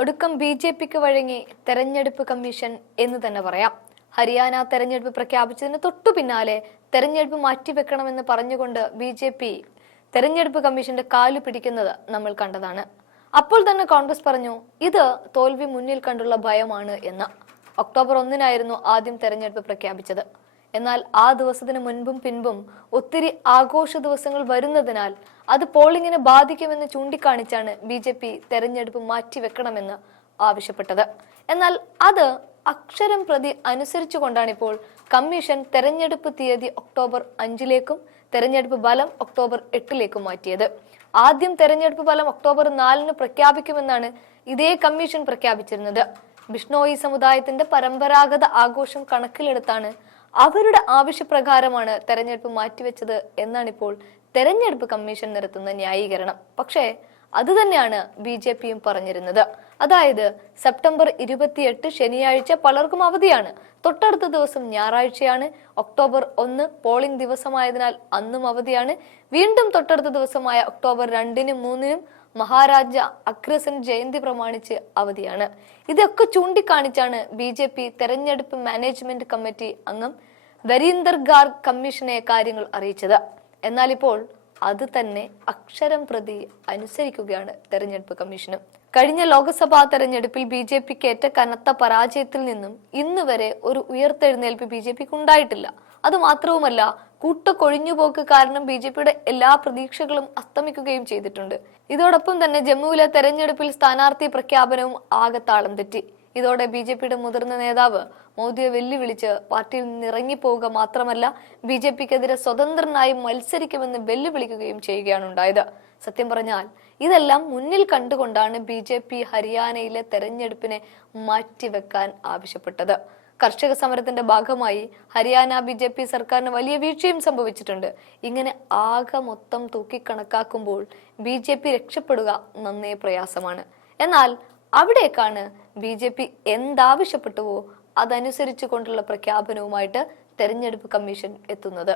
ഒടുക്കം BJPക്ക് വഴങ്ങി തെരഞ്ഞെടുപ്പ് കമ്മീഷൻ എന്ന് തന്നെ പറയാം. ഹരിയാന തെരഞ്ഞെടുപ്പ് പ്രഖ്യാപിച്ചതിന് തൊട്ടു പിന്നാലെ തെരഞ്ഞെടുപ്പ് മാറ്റിവെക്കണമെന്ന് പറഞ്ഞുകൊണ്ട് BJP തെരഞ്ഞെടുപ്പ് കമ്മീഷന്റെ കാലു പിടിക്കുന്നത് നമ്മൾ കണ്ടതാണ്. അപ്പോൾ തന്നെ കോൺഗ്രസ് പറഞ്ഞു ഇത് തോൽവി മുന്നിൽ കണ്ടുള്ള ഭയമാണ് എന്ന്. ഒക്ടോബർ 1-നായിരുന്നു ആദ്യം തെരഞ്ഞെടുപ്പ് പ്രഖ്യാപിച്ചത്. എന്നാൽ ആ ദിവസത്തിന് മുൻപും പിൻപും ഒത്തിരി ആഘോഷ ദിവസങ്ങൾ വരുന്നതിനാൽ അത് പോളിംഗിനെ ബാധിക്കുമെന്ന് ചൂണ്ടിക്കാണിച്ചാണ് BJP തെരഞ്ഞെടുപ്പ് മാറ്റിവെക്കണമെന്ന് ആവശ്യപ്പെട്ടത്. എന്നാൽ അത് അക്ഷരം പ്രതി അനുസരിച്ചുകൊണ്ടാണ് ഇപ്പോൾ കമ്മീഷൻ തെരഞ്ഞെടുപ്പ് തീയതി ഒക്ടോബർ 5-ലേക്കും തെരഞ്ഞെടുപ്പ് ഫലം ഒക്ടോബർ 8-ലേക്കും മാറ്റിയത്. ആദ്യം തെരഞ്ഞെടുപ്പ് ഫലം ഒക്ടോബർ 4-ന് പ്രഖ്യാപിക്കുമെന്നാണ് ഇതേ കമ്മീഷൻ പ്രഖ്യാപിച്ചിരുന്നത്. ബിഷ്ണോയി സമുദായത്തിന്റെ പരമ്പരാഗത ആഘോഷം കണക്കിലെടുത്താണ് അവരുടെ ആവശ്യപ്രകാരമാണ് തെരഞ്ഞെടുപ്പ് മാറ്റിവെച്ചത് എന്നാണിപ്പോൾ തെരഞ്ഞെടുപ്പ് കമ്മീഷൻ നിരത്തുന്ന ന്യായീകരണം. പക്ഷേ അത് തന്നെയാണ് BJPയും പറഞ്ഞിരുന്നത്. അതായത് സെപ്റ്റംബർ 28 ശനിയാഴ്ച പലർക്കും അവധിയാണ്, തൊട്ടടുത്ത ദിവസം ഞായറാഴ്ചയാണ്, ഒക്ടോബർ 1 പോളിംഗ് ദിവസമായതിനാൽ അന്നും അവധിയാണ്, വീണ്ടും തൊട്ടടുത്ത ദിവസമായ ഒക്ടോബർ 2-നും 3-നും മഹാരാജ അഗ്രസൻ ജയന്തി പ്രമാണിച്ച് അവധിയാണ്. ഇതൊക്കെ ചൂണ്ടിക്കാണിച്ചാണ് BJP തെരഞ്ഞെടുപ്പ് മാനേജ്മെന്റ് കമ്മിറ്റി അംഗം വരീന്ദർ ഗാർഗ് കമ്മീഷനെ കാര്യങ്ങൾ അറിയിച്ചത്. എന്നാൽ ഇപ്പോൾ അത് തന്നെ അക്ഷരം പ്രതി അനുസരിക്കുകയാണ് തെരഞ്ഞെടുപ്പ് കമ്മീഷനും. കഴിഞ്ഞ ലോക്സഭാ തെരഞ്ഞെടുപ്പിൽ BJPക്ക് ഏറ്റ കനത്ത പരാജയത്തിൽ നിന്നും ഇന്ന് വരെ ഒരു ഉയർത്തെഴുന്നേൽപ്പ് BJPക്ക് ഉണ്ടായിട്ടില്ല. അതുമാത്രവുമല്ല, കൂട്ടക്കൊഴിഞ്ഞുപോക്ക് കാരണം BJPയുടെ എല്ലാ പ്രതീക്ഷകളും അസ്തമിക്കുകയും ചെയ്തിട്ടുണ്ട്. ഇതോടൊപ്പം തന്നെ ജമ്മുവിലെ തെരഞ്ഞെടുപ്പിൽ സ്ഥാനാർത്ഥി പ്രഖ്യാപനവും ആകെ താളം തെറ്റി. ഇതോടെ BJPയുടെ മുതിർന്ന നേതാവ് മോദിയെ വെല്ലുവിളിച്ച് പാർട്ടിയിൽ നിന്ന് ഇറങ്ങിപ്പോവുക മാത്രമല്ല, BJPക്കെതിരെ സ്വതന്ത്രനായി മത്സരിക്കുമെന്ന് വെല്ലുവിളിക്കുകയും ചെയ്യുകയാണ് ഉണ്ടായത്. സത്യം പറഞ്ഞാൽ ഇതെല്ലാം മുന്നിൽ കണ്ടുകൊണ്ടാണ് BJP ഹരിയാനയിലെ തെരഞ്ഞെടുപ്പിനെ മാറ്റിവെക്കാൻ ആവശ്യപ്പെട്ടത്. കർഷക സമരത്തിന്റെ ഭാഗമായി ഹരിയാന BJP സർക്കാരിന് വലിയ വീഴ്ചയും സംഭവിച്ചിട്ടുണ്ട്. ഇങ്ങനെ ആകെ മൊത്തം തൂക്കിക്കണക്കാക്കുമ്പോൾ BJP രക്ഷപ്പെടുക നന്നേ പ്രയാസമാണ്. എന്നാൽ അവിടേക്കാണ് BJP എന്താവശ്യപ്പെട്ടുവോ അതനുസരിച്ചു കൊണ്ടുള്ള പ്രഖ്യാപനവുമായിട്ട് തെരഞ്ഞെടുപ്പ് കമ്മീഷൻ എത്തുന്നത്.